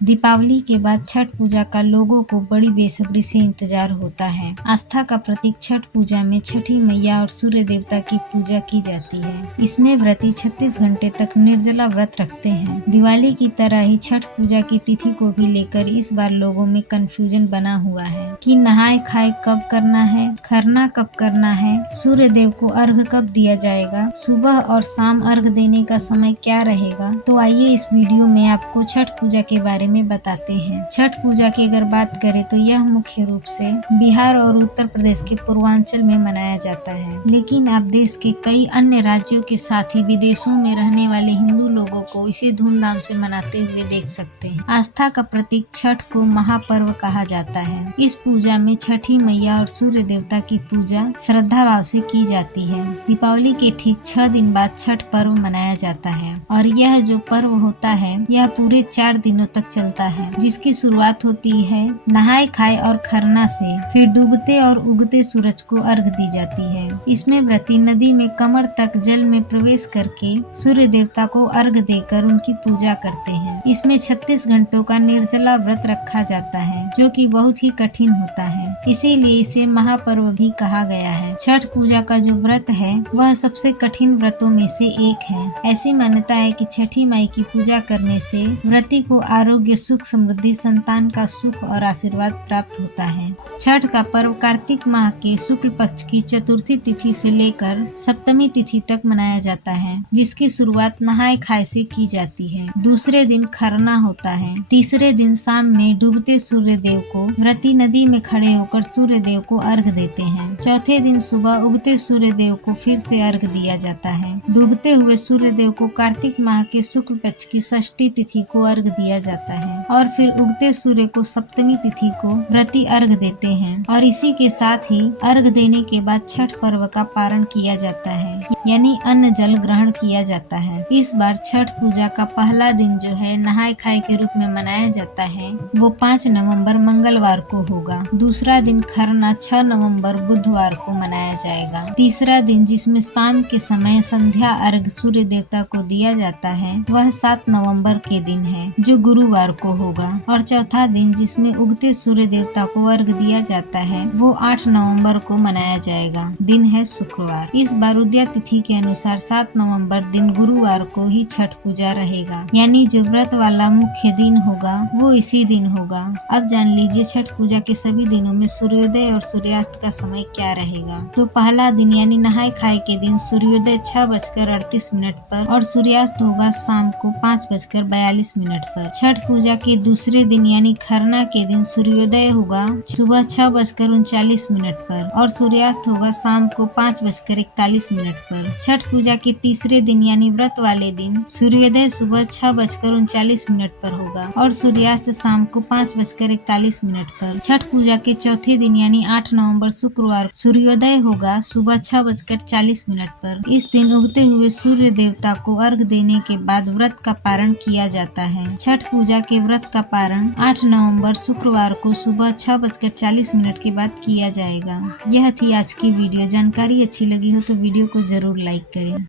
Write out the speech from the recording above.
दीपावली के बाद छठ पूजा का लोगों को बड़ी बेसब्री से इंतजार होता है। आस्था का प्रतीक छठ पूजा में छठी मैया और सूर्य देवता की पूजा की जाती है। इसमें व्रती 36 घंटे तक निर्जला व्रत रखते हैं। दिवाली की तरह ही छठ पूजा की तिथि को भी लेकर इस बार लोगों में कंफ्यूजन बना हुआ है कि नहाए खाए कब करना है, खरना कब करना है, सूर्य देव को अर्घ कब दिया जाएगा, सुबह और शाम अर्घ देने का समय क्या रहेगा। तो आइए इस वीडियो में आपको छठ पूजा के बारे में बताते हैं। छठ पूजा की अगर बात करें तो यह मुख्य रूप से बिहार और उत्तर प्रदेश के पूर्वांचल में मनाया जाता है, लेकिन आप देश के कई अन्य राज्यों के साथ ही विदेशों में रहने वाले हिंदू लोगों को इसे धूमधाम से मनाते हुए देख सकते हैं। आस्था का प्रतीक छठ को महापर्व कहा जाता है। इस पूजा में छठी मैया और सूर्य देवता की पूजा श्रद्धा भाव से की जाती है। दीपावली के ठीक 6 दिन बाद छठ पर्व मनाया जाता है और यह जो पर्व होता है यह पूरे 4 दिनों तक चलता है, जिसकी शुरुआत होती है नहाए खाए और खरना से, फिर डूबते और उगते सूरज को अर्घ दी जाती है। इसमें व्रती नदी में कमर तक जल में प्रवेश करके सूर्य देवता को अर्घ देकर उनकी पूजा करते हैं। इसमें 36 घंटों का निर्जला व्रत रखा जाता है, जो कि बहुत ही कठिन होता है, इसीलिए इसे महापर्व भी कहा गया है। छठ पूजा का जो व्रत है वह सबसे कठिन व्रतों में से एक है। ऐसी मान्यता है कि छठी माई की पूजा करने से व्रती को आरोग्य, सुख, समृद्धि, संतान का सुख और आशीर्वाद प्राप्त होता है। छठ का पर्व कार्तिक माह के शुक्ल पक्ष की चतुर्थी तिथि से लेकर सप्तमी तिथि तक मनाया जाता है, जिसकी शुरुआत नहाए खाए से की जाती है। दूसरे दिन खरना होता है। तीसरे दिन शाम में डूबते सूर्य देव को व्रती नदी में खड़े होकर सूर्य देव को अर्घ देते हैं। चौथे दिन सुबह उगते सूर्य देव को फिर से अर्घ दिया जाता है। डूबते हुए सूर्य देव को कार्तिक माह के शुक्ल पक्ष की षष्ठी तिथि को अर्घ दिया जाता है और फिर उगते सूर्य को सप्तमी तिथि को व्रती अर्घ देते हैं और इसी के साथ ही अर्घ देने के बाद छठ पर्व का पारण किया जाता है, यानी अन्न जल ग्रहण किया जाता है। इस बार छठ पूजा का पहला दिन जो है नहाए खाए के रूप में मनाया जाता है वो 5 नवंबर मंगलवार को होगा। दूसरा दिन खरना 6 नवंबर बुधवार को मनाया जाएगा। तीसरा दिन जिसमें शाम के समय संध्या अर्घ सूर्य देवता को दिया जाता है वह 7 नवंबर के दिन है, जो गुरुवार को होगा। और चौथा दिन जिसमें उगते सूर्य देवता को अर्घ दिया जाता है वो 8 नवंबर को मनाया जाएगा। दिन है शुक्रवार। इस बार उदया तिथि के अनुसार 7 नवंबर दिन गुरुवार को ही छठ पूजा रहेगा, यानी जो व्रत वाला मुख्य दिन होगा वो इसी दिन होगा। अब जान लीजिए छठ पूजा के सभी दिनों में सूर्योदय और सूर्यास्त का समय क्या रहेगा। तो पहला दिन यानी नहाए खाए के दिन सूर्योदय 6:38 पर और सूर्यास्त होगा शाम को 5:42 पर। छठ पूजा के दूसरे दिन यानी खरना के दिन सूर्योदय होगा सुबह 6:39 पर और सूर्यास्त होगा शाम को 5:41 पर। छठ पूजा के तीसरे दिन यानी व्रत वाले दिन सूर्योदय सुबह 6:39 पर होगा और सूर्यास्त शाम को 5:41 पर। छठ पूजा के चौथे दिन यानी 8 नवंबर शुक्रवार सूर्योदय होगा सुबह 6:40 पर। इस दिन उगते हुए सूर्य देवता को अर्घ देने के बाद व्रत का पारण किया जाता है। छठ पूजा के व्रत का पारण 8 नवंबर शुक्रवार को सुबह 6:40 के बाद किया जाएगा। यह थी आज की वीडियो। जानकारी अच्छी लगी हो तो वीडियो को जरूर लाइक करें।